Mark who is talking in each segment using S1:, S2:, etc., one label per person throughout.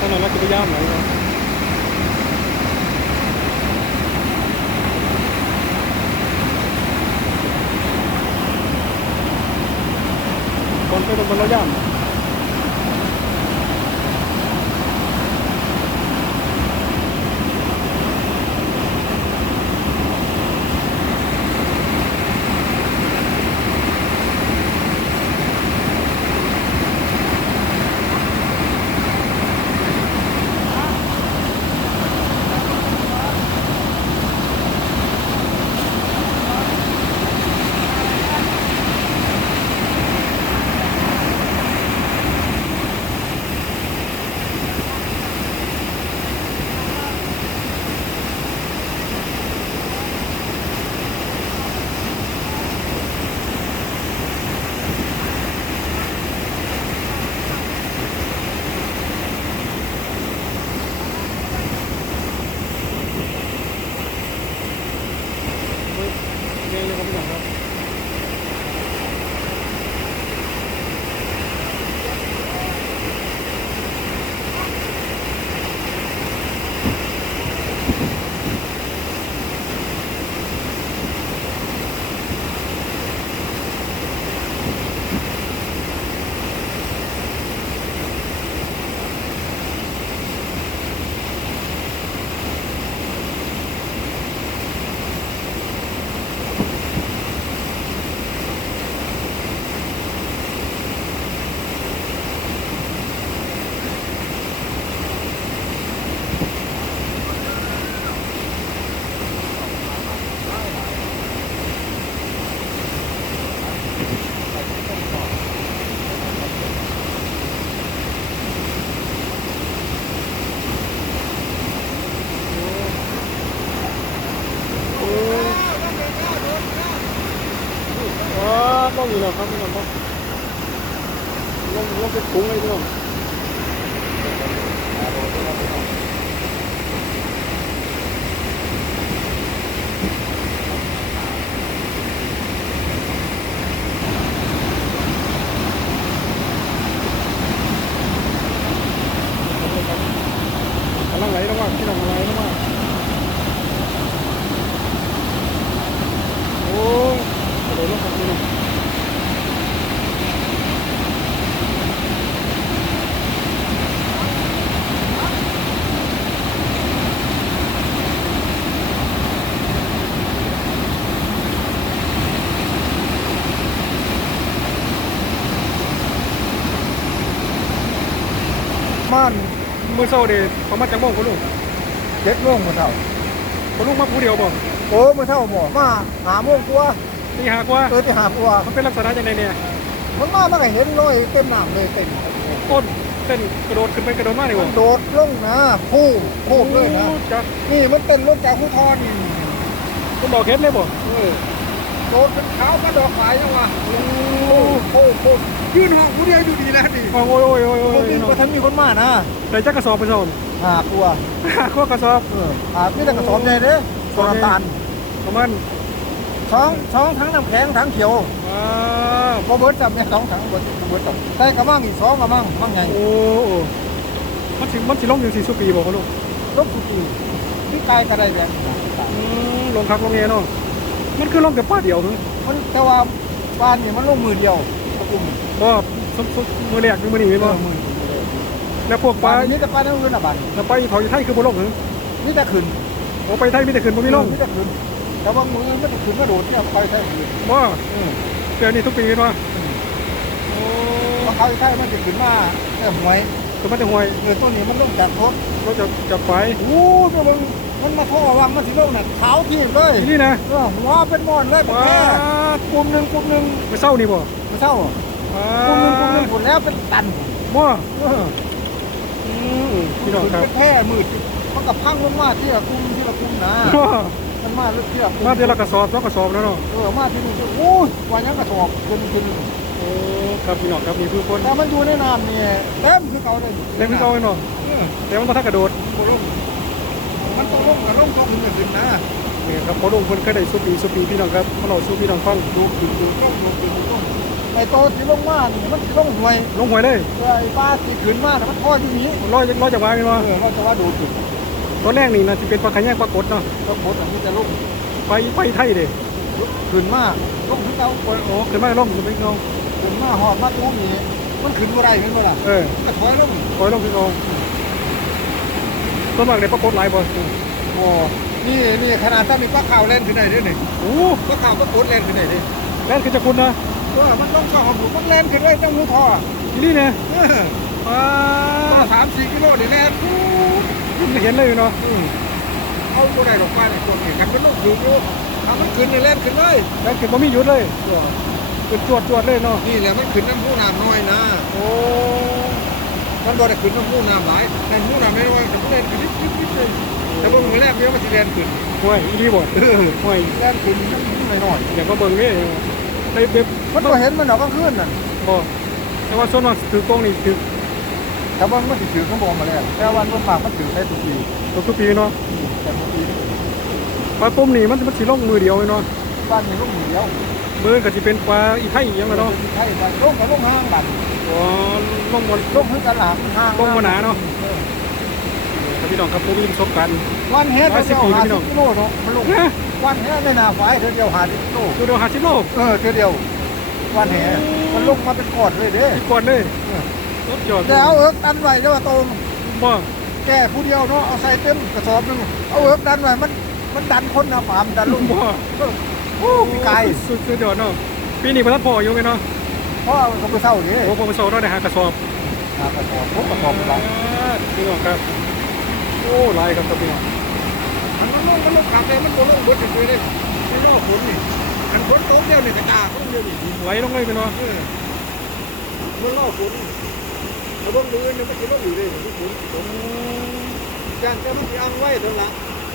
S1: ตอนนั้นเราจะไปย่ามไหนวะก่อนไปตรงบนเราย่า ม่านมือโซ่เดประมาณจังโมงคุณลุง
S2: เจ็ดโมงมื้อเช้า
S1: คุณลุงมาผู้เดียวบ่
S2: โอ้มื้อเช้าหมอมาหาโมงกว่า
S1: ตีหากว่า
S2: เออไปหากว่า
S1: มันเป็นลักษณะยังไงเนี่ย
S2: มันมามันก็เห็นรอยเต็มน้ำเลยเต็ม
S1: ต้นเต้นกระโดดขึ้นไปกระโดดมาเลย
S2: มั
S1: บ่
S2: นโดดลงนะพูดพูดเลยนะ
S1: โอ้จัก
S2: นี่มันเป็นรถจากผู้ทอนี่
S1: ต้นดอกเห็ดเลยบ่
S2: เออ โดดเป็นขาวกระดอกไม้ยังวะ
S1: โอ้
S2: โอ้โหโอ้ยืนห้องผู้เดียวอยู่ดีนะนี่
S1: โอ้ยโอ้ยโอ้ยโอ้
S2: โอ้
S1: ย
S2: ย
S1: น้อง
S2: ก็ทันมีคนมานะ
S1: ใส่จักกระสอบไปซ่อน
S2: หาตัว
S1: ข้อกระสอบ
S2: เออหาพี่แต่กระสอบใหญ่เด้สองน้ำตาล
S1: ประมาณ
S2: สองสองทั้งน้ำแข็งทั้งเขียว
S1: ว้าว
S2: พอเบิร์ดจำเนี่ยสองถังเบิร์ดเบิร์ดจำใส่กระมังอีกสองกระมังมั่งไง
S1: โอ้โอ้มันสิมันสิลงอยู่สี่สิบปีบ่คุณลุง
S2: รถกุฏิพี่กายกระไดแดง
S1: อืมลงคักลงเงี้ยเนาะ มันคือลงแต่ป้าเดียวนึง
S2: มันแต่ว่าบ้านนี่มันลงมือเดียวตะกุ่ม
S1: บ่สมสมมือแรกคือมื้อนี้
S2: เอ
S1: บ่
S2: อมือ
S1: แล้วพวกป
S2: บ้า
S1: ลาน
S2: นี้แต่ป้านั่งเรือนอะบ้าน
S1: แล้วไปเขาอยู่ไทยคือบ่ลงหรือ
S2: นี่แต่ขึ้น
S1: โอ้ไปไทยมีแต่ขึ้นบ่มีลง
S2: นี่แต่ขึ้นแต่ว่ามือไม่ได้ขึ้นไม่โดดเนี่ยไปใช่ขึ้น
S1: บ่
S2: เออ
S1: เดือนนี้ทุกปีเห็นบ่โอ้
S2: เพราะเขาใช่มันจะขึ้นมาเออหวย
S1: คือมันจะห่วย
S2: เออต้นนี้มันลงจากรถ
S1: ก็จะจะไป
S2: โอ้ยมัน มันมาท่อวังมันสิลงน่ะขาวทีบเลย
S1: ที่นี่นะ
S2: เออหัวเป็นมอนเลยเป็น
S1: ว้า
S2: แค่
S1: ว
S2: กลุ่มหนึ่งกลุ่มหนึ่ง
S1: ไปเศร้านี่บ่
S2: ไม่เช่า
S1: ว้าก
S2: ลุ่มหนึ่งกลุ่มหนึ่ง
S1: ว
S2: ผลแล้วเป็นตัน
S1: บ่
S2: เออ
S1: อืมพี่น้องครับ
S2: เป็นแพร่มืดมันกับพังลงมาที่ละกลุ่มที่ละกลุ่มนะ
S1: บ่
S2: มันมาที่ละกลุ่ม
S1: มาเดือนละกระสอบสองกระสอบแล้วเนาะ
S2: เออมาที่นี่โอ้ยวันยังกระสอบจนจน
S1: โอ้ครับพี่น้องครับมีผู้คน
S2: แต่มันอยู่ในน้ำนี่เต็มคือเขาเลย
S1: เล่นพี่เขาไว้เนาะ
S2: เออ
S1: แต่มันมาทักกระโดด
S2: บ่ลง มันต้องลงกับลงต้องขึ้นกับขึ้นนะ
S1: นี่ครับพอลงคนเคยได้สุปีสุปีพี่น้องครับพอเราสุปีน้องฟัง
S2: ดูขึ้นดูต้องดูขึ้นดูต้องไปไอ้โตที่ลงมานี่มันสิลงหวย
S1: ลงหวยเลย
S2: เออไอ้ป้าที่ขึ้นมาน่ะมันท่ออยู่นี้
S1: ร้อยร้อยจากวางกันวะ
S2: เออมันจะว่าดูจุด
S1: ตัวแรกนี่นะจะเป็นปลาขยงปลากดเนาะ
S2: แล้วหมดอันนี้จะลง
S1: ไปไปไทยเด้
S2: ขึ้นมาลงที่เก่า
S1: โอ้โหขึ้นมาลงขึ้นไปเงา
S2: ขึ้นมาหอดมาตรงนี้มันขึ้นบ่ได้แม่นบ่ล่ะ
S1: เออ
S2: มันก็ถอยลง
S1: โอ้ยลงขึ้นเงา ต้นมากเลยปลากดหลายบ่
S2: โอ้นี่นี่ขนาดถ้ามีปลาขาวเล่นขึ้นได้ด้วยนี่
S1: โอ้
S2: ปลาขาวปลากดเล่นขึ้นได้ดิ
S1: แล่นขึ้นจะคุณนะ
S2: ว่ามันต้องเข้าของผมมันเล่นขึ้นได้ต้องหูท่อ
S1: ที่นี่เนี่ย
S2: เออ
S1: ป้า
S2: มาสามสี่กิโลเดี๋ยวแล่น
S1: ไม่เห็นเลยเนาะ
S2: อืมเอาบ่ได้ดอกป้าในตัวนี้กันเป็นลูกถืออยู่ถ้ามันขึ้นนี่เล่นขึ้นเลย
S1: แล่นขึ้นบ่มีหยุดเลยขึ้นจวดจวดเลยเนาะ
S2: นี่แหละมันขึ้นน้ำผู้น้ำน้อยนะ
S1: โอ้
S2: มันบ่ได้ขึ้นน้ำผู้น้ำหลายแต่ผู้น้ำไม่น้อยแต่มันเล่นขึ้นนิดนิดนิดเลยแต่เบิ่งมือแรกเดียวมันสิเล่นขึ้น
S1: ห่วยอีดีบ่
S2: เออ
S1: ห่วย
S2: เล่นขึ้นนิดนิดหน่อย
S1: อย่างก็เบิ่งนี่ในเว็บ
S2: ๆมันบ่เห็นมันดอกกลางคืนน่ะ
S1: บ่แต่ว่าส่วนมากถือกล้องนี่ถือ
S2: แต่ว่ามันสิถือข้างบนมาแล้วแต่วันมันฝากมันถือได้ทุกปี
S1: ทุกปีเนาะ
S2: แต่ทุกปี
S1: ปลาต้มนี่มันมันสิลงมือเดียวเนาะ
S2: บ้านมีลูกเดียว
S1: มือก็สิเป็นปลาอีไทยอีหยังอะเนาะ
S2: ใช่บ้านลูกกับลูกห้างบัด
S1: อ๋อลงบน
S2: ลูกคือกันหลามห้าง
S1: ลงบ่หนาเนาะครับพี่น้องครับผมมีประสบการณ์
S2: วันเฮ็ด
S1: ร้อยสิบ
S2: เดียว
S1: ปี
S2: หา
S1: พี่น้
S2: สิ
S1: อง
S2: บกิโลเนาะมันลูก
S1: นะ
S2: วันเฮ็ดในนาฝ่ายเธอเดียวหาสิบกิโล
S1: ตัวเดียว50โล
S2: เออเธอเดียว วันแห่มันลงมาเป็นกอดเลยเด้
S1: อีกก่อนเลยรถจอด
S2: แต่เอาเอิกดันไว้เด้อว่าตรง
S1: บ่
S2: แก่ผู้เดียวเนาะเอาใส่เต็มกระสอบหนึงเอาเอิกดันไว้มันมันดันคนนะปามดันลง
S1: บ่
S2: โอ้พี่ไก่
S1: สุดสุดยอดเนาะปีนี้บ่ทันพออยู่ไงเนาะ
S2: เพราะเอาเขาไปเศร้านี่
S1: โอ้ผมไปสอบเราได้หากระสอบ
S2: หากระสอบพวกกระสอบหลัง
S1: พี่น้องครับโอ้หลายครับครับพี่น้อง
S2: มันมันลงมันลงกลับเลยมันบ่ลงเบดจังเลยเด้ไม่รอฝนนี่อันฝนตกเดียวนี่กระจาฝนเดียวนี่
S1: ไหลลงเลยพี่น้อง
S2: เออมันรอฝนแล้วบ่มือนี่มันสิลงอยู่เลยนี่ฝนฝนย่านแต่มันสิอังไว้เท่านั้น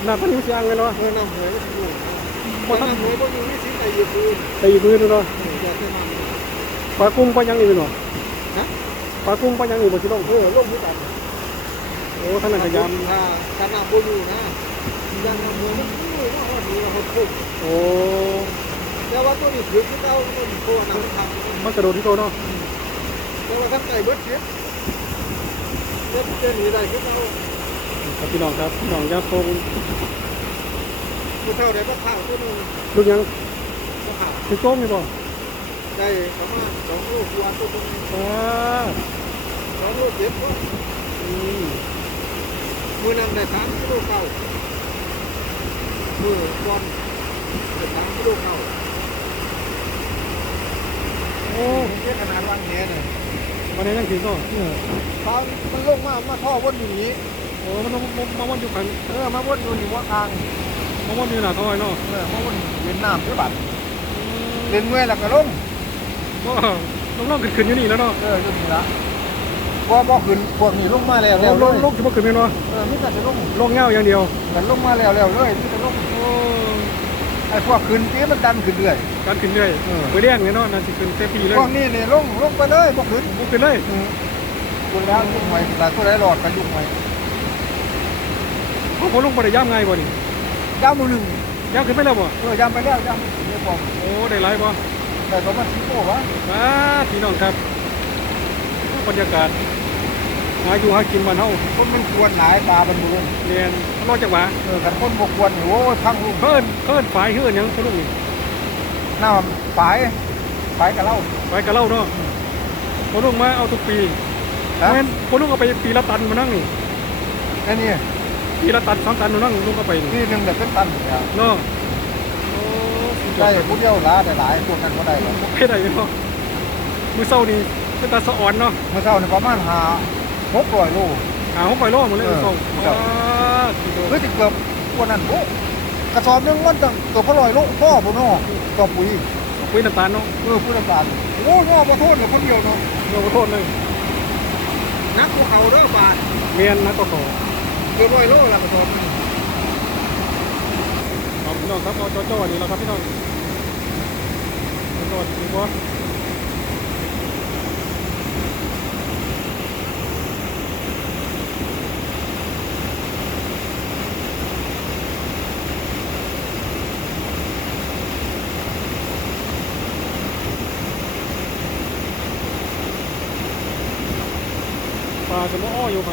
S1: น้ำพันธุ์สิอังเลยเนาะ
S2: เออน้ำเหยมันสิอยู่
S1: บ่
S2: บ่
S1: ทัน
S2: น้ำเหยบ่อยู่นี่สิไปอยู่คืน
S1: ตีมือเนาะ
S2: เออแต่แต่น้ำ
S1: ปลากุ้งปลายังนี่พี่น้อง
S2: ฮะ
S1: ปลากุ้งปลายังนี่บ่สิลง
S2: เออลงคือกัน
S1: โอ้ท่านน่ะขยาม
S2: ถ้าถ้าน้ำบ่อยู่นะย่านน้ำเหยมันอยู่เนาะว่าอยู่ว่าคน
S1: โอ้
S2: แต่ว่าตัวนี้ถือคือเก่าตัวนี้โคน้ำทำ
S1: มันกระโดดที่โตเนาะ
S2: แต่ว่าท่านไก่เบิดเสียเจ็บเจนี่ได้คือเก่า
S1: ครับพี่น้องครับพี่น้องอยาโต
S2: ผู้เฒ่าได้บ่ข้าวตัวนึง
S1: ลูกยัง
S2: บ่ข้าว
S1: สิโต้มนี่บ่
S2: ได้ประมาณ2โลกว่าตัวนึง
S1: อ่า
S2: 2โลเจ็ดบ่
S1: อืม
S2: มื้อนั้นได้3กิโลเก่ามื้อก่อนได้3กิโลเก่า
S1: โอ้
S2: เฮ็ดขนาดวันแหน่ะ
S1: วันนี้ยังถึงเนาะ
S2: ตอนมันลงมามาท่อวนอยู่นี้
S1: โอ้มันต้องมามาวนอยู่กัน
S2: เออมาวนอยู่นี่ว่ากลาง
S1: มาวนอยู่หน้าท่อยเนาะ
S2: เออมาวนเล่นน้ำด้วยบัดเล่นเมื่อยแล้วก็ลง
S1: ก็ต้องลองขึ้นๆอยู่นี่แล้วเนาะ
S2: เอออยู่นี่ละบ่บ่ขึ้นพวกนี้ลงมาแล้วแล้ว
S1: ล
S2: เล
S1: ง
S2: ย
S1: ลงสิบ่ขึ้นแม่นบ่
S2: เออมีแต่จะลง
S1: ลงเงาอย่างเดียว
S2: กันลงมาแล้วแล้วเลยมีแต่ลง
S1: โอ้
S2: ไอ้พวกขึ้นที่มันดันขึ้นเรื่อย
S1: การขึ้นเรื่อย
S2: เออ
S1: มือแดงเนี่ยเนาะน่าสิขึ้นเต็มที่เลย
S2: พวกนี้นี่ลงลงไปเลยบ่ขึ้น
S1: บ่ขึ้นเลย
S2: อืมคุณแล้วยุคใหม่หลายคนได้หลอดกันยุคใหม่
S1: เขาบ่ลงบ่ได้ย่ำง่ายบ่นี่
S2: ย่ามมือหนึ่ง
S1: ย่ำขึ้นไปแล้วบ่
S2: เออย่ามไปแล้วย่ามไม่บอก
S1: โอ้ได้หลายบ่
S2: แต่ประมาณสิบโลวะ
S1: มาพี่น้องครับบรรยากาศหาอยู่หากินบ้านเฮา
S2: คนมันควรหลายปลาเป็นมือ
S1: เรียนรอดจากหว่า
S2: เออกันคนบกควรนี่โอ้ยพังลุง
S1: เพิ่นเพิ่นฝ่ายเฮือนหยังพวกลุงนี่
S2: หน้ามันฝายฝายกับเหล้า
S1: ฝ่ายกะเล่าเนาะพวกลุงมาเอาทุกปี
S2: ฮะ
S1: แม่นพวกลุงเอาไปปีละตันมานั่งนี่
S2: ไอ้นี่
S1: ปีละตันสองตันมานั่งลุงก็ไปนี่
S2: ที่หนึ่งแบบเป็นตันเนี่ย
S1: เนาะโอ้สุดยอ
S2: ได้
S1: ด
S2: ผู้เดียวหลาได้หลายพวกนั้นก็ได้หรอก
S1: เฮ็ดได้เนาะมื้อเช้านี่เป็นตาสะอ่อนเนาะ
S2: เมื่อเช้านี่ประมาณหาหกร้อยโล
S1: หาหกไปโลหมดเลย
S2: เออ
S1: ส่ง
S2: ครับ
S1: กิโล
S2: เฮ้ยจะเกือบกว่านั้นโอ้กระสอบหนึงมันตั้งเกือบร้อยโลพ่อพุ่นเนาะต่อปุ๋ย
S1: ปุ๋ยน้ำตาลเนาะ
S2: เออผู้ต้องการโอ้พ่อมาโทษกับคนเดียวเนาะ
S1: เดี๋ยวขอโทษเลย
S2: นักภูเขาเด้อบาท
S1: เมียนนะก็ขอ
S2: กล้วยโลและวระสอบ
S1: เอาพี่น้องครับเอาจอจ้นี่แล้วครับพี่น้องจอจ้ดีกว่าปลาจะมาอ้ออยู่ค่ะ